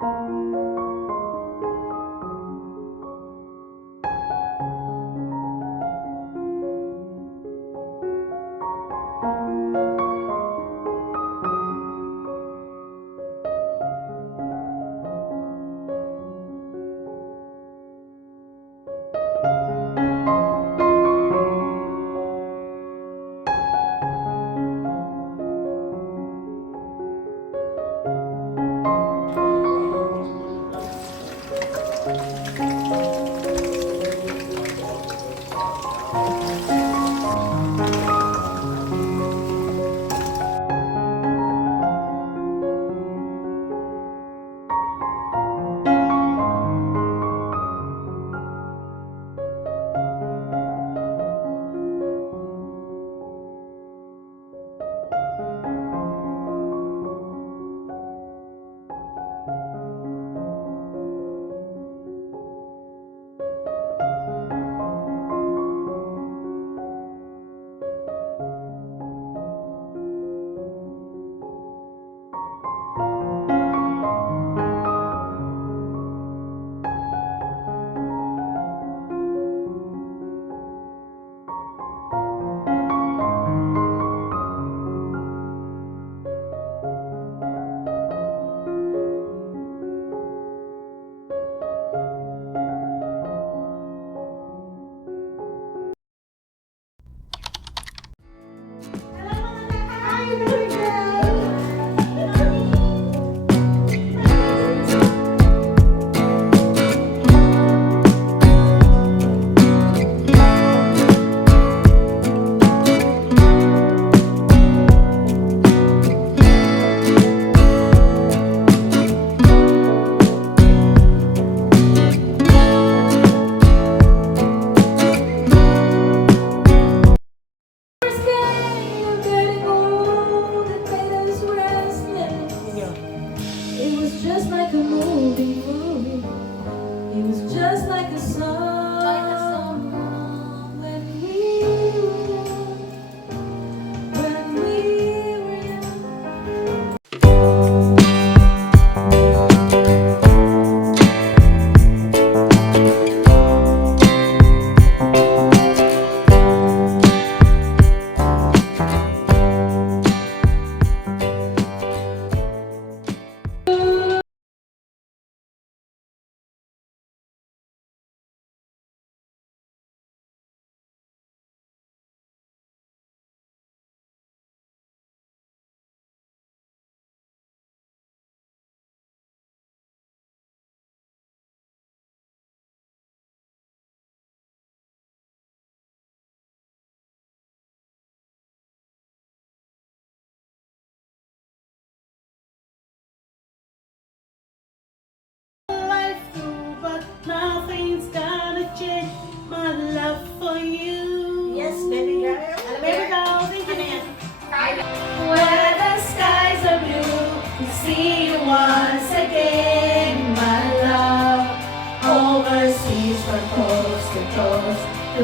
To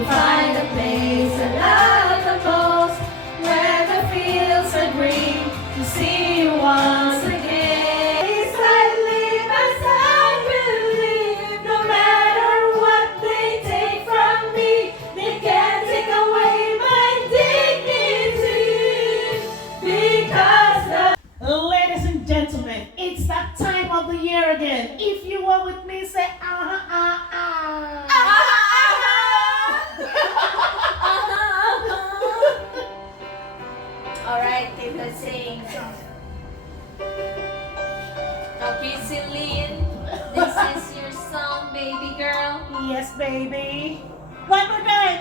find a place I love the most, where the fields are green, to see you once again. Yes, I live as I believe, no matter what they take from me, they can't take away my dignity, because Ladies and gentlemen, it's that time of the year again. If you were with me, say Alright, keep on saying. Okay, Celine, this is your song, baby girl. yes, baby. One more time.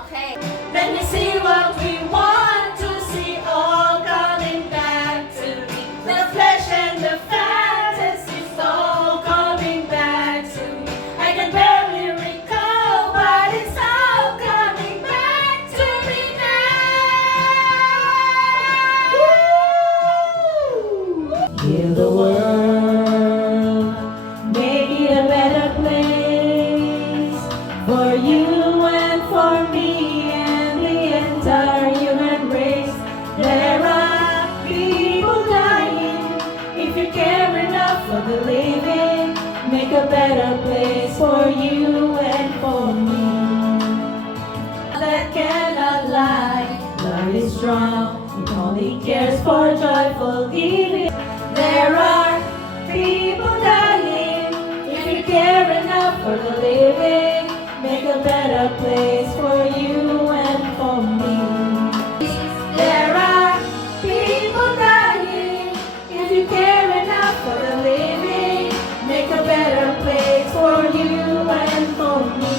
Okay. Let me see what we want to see, all coming back to me. The flesh and the fantasies all coming back to me. I can barely recall, but it's all coming back to me now. Heal the world, make it a better place for you and for me and the better place for you and for me. That cannot lie, love is strong, it only cares for joyful giving. There are people dying, if you care enough for the living, make a better place for you and for me. There are people dying, if you care enough for the living, make a better place for you and for me.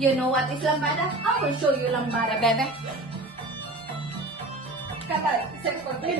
You know what is lambada? I will show you lambada, bebe. Kata, cellphone.